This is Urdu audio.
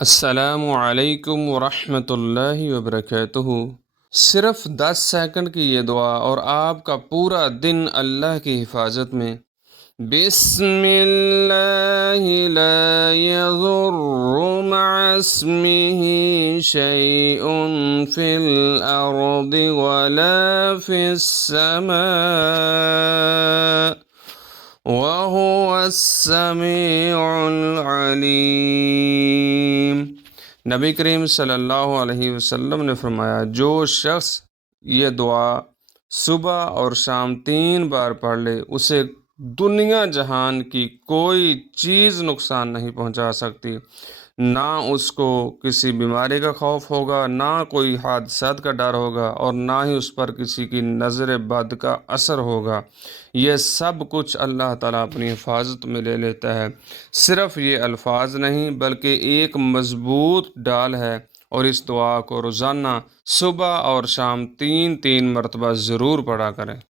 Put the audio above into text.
السلام علیکم ورحمۃ اللہ وبرکاتہ۔ صرف 10 سیکنڈ کی یہ دعا اور آپ کا پورا دن اللہ کی حفاظت میں۔ بسم اللہ لا یضر مع اسمہ شیء فی الارض ولا فی السماء وهو السمیع العلیم۔ نبی کریم صلی اللہ علیہ وسلم نے فرمایا، جو شخص یہ دعا صبح اور شام 3 بار پڑھ لے، اسے دنیا جہان کی کوئی چیز نقصان نہیں پہنچا سکتی۔ نہ اس کو کسی بیماری کا خوف ہوگا، نہ کوئی حادثات کا ڈر ہوگا، اور نہ ہی اس پر کسی کی نظر بد کا اثر ہوگا۔ یہ سب کچھ اللہ تعالیٰ اپنی حفاظت میں لے لیتا ہے۔ صرف یہ الفاظ نہیں بلکہ ایک مضبوط ڈال ہے، اور اس دعا کو روزانہ صبح اور شام 3 مرتبہ ضرور پڑھا کریں۔